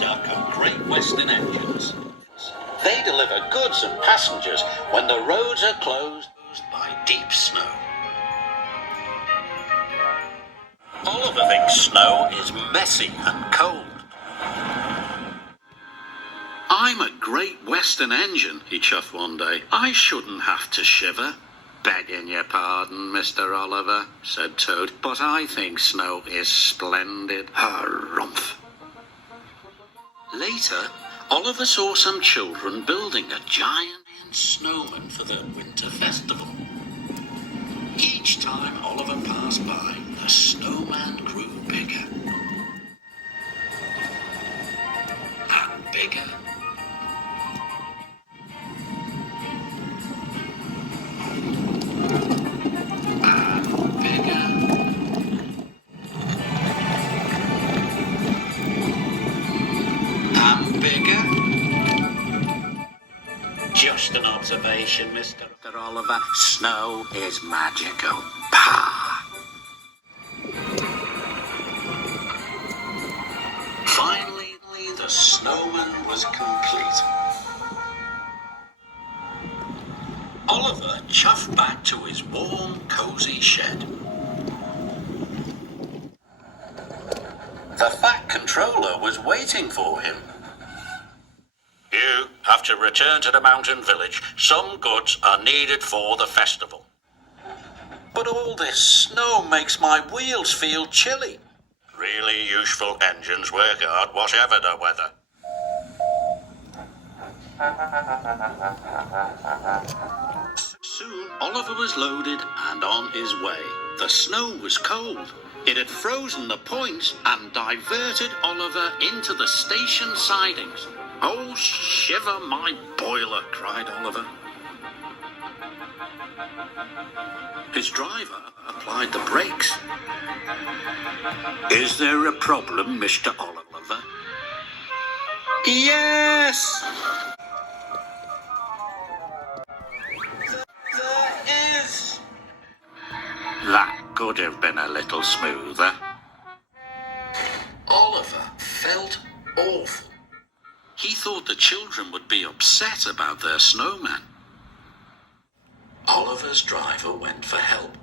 Duck are Great Western engines. They deliver goods and passengers when the roads are closed by deep snow. Oliver thinks snow is messy and cold. "I'm a Great Western engine," he chuffed one day. "I shouldn't have to shiver." "Begging your pardon, Mr. Oliver," said Toad, "but I think snow is splendid." Harumph. Later, Oliver saw some children building a giant snowman for the winter festival. Each time Oliver passed by, the snowman grew bigger and bigger. And bigger. And bigger. Just an observation, Mr. Oliver. Snow is magical. Pah! Finally, the snowman was complete. Oliver chuffed back to his warm, cosy shed. The Fat Controller was waiting for him. "You have to return to the mountain village. Some goods are needed for the festival." "But all this snow makes my wheels feel chilly." "Really useful engines work hard, whatever the weather." Soon, Oliver was loaded and on his way. The snow was cold. It had frozen the points and diverted Oliver into the station sidings. "Oh, shiver my boiler," cried Oliver. His driver applied the brakes. "Is there a problem, Mr. Oliver?" "Yes! There is." That could have been a little smoother. Oliver felt awful. He thought the children would be upset about their snowman. Oliver's driver went for help.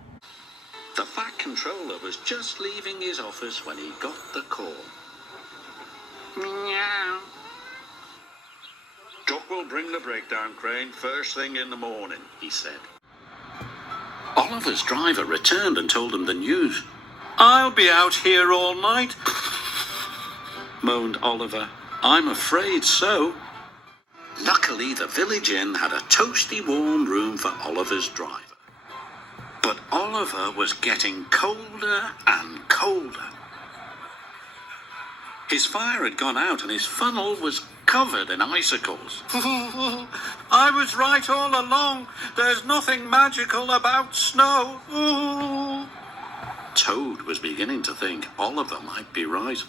The Fat Controller was just leaving his office when he got the call. "Meow." "Duck will bring the breakdown crane first thing in the morning," he said. Oliver's driver returned and told him the news. "I'll be out here all night," moaned Oliver. "I'm afraid so." Luckily, the village inn had a toasty warm room for Oliver's driver. But Oliver was getting colder and colder. His fire had gone out and his funnel was covered in icicles. "I was right all along. There's nothing magical about snow." Toad was beginning to think Oliver might be right.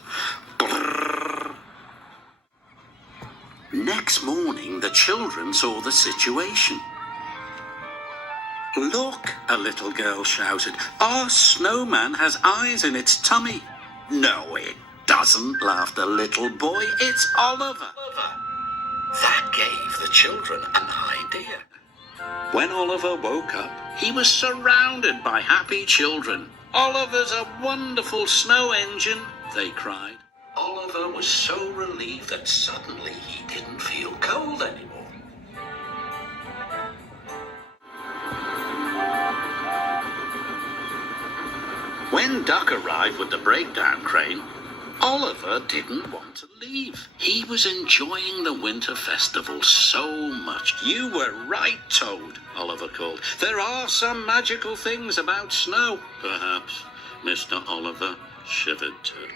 Brrr. Next morning, the children saw the situation. "Look," a little girl shouted. "Our snowman has eyes in its tummy." "No, it doesn't," laughed a little boy. "It's Oliver." That gave the children an idea. When Oliver woke up, he was surrounded by happy children. "Oliver's a wonderful snow engine," they cried. Oliver was so relieved that suddenly he didn't feel cold anymore. When Duck arrived with the breakdown crane, Oliver didn't want to leave. He was enjoying the winter festival so much. "You were right, Toad," Oliver called. "There are some magical things about snow." "Perhaps," Mr. Oliver shivered too.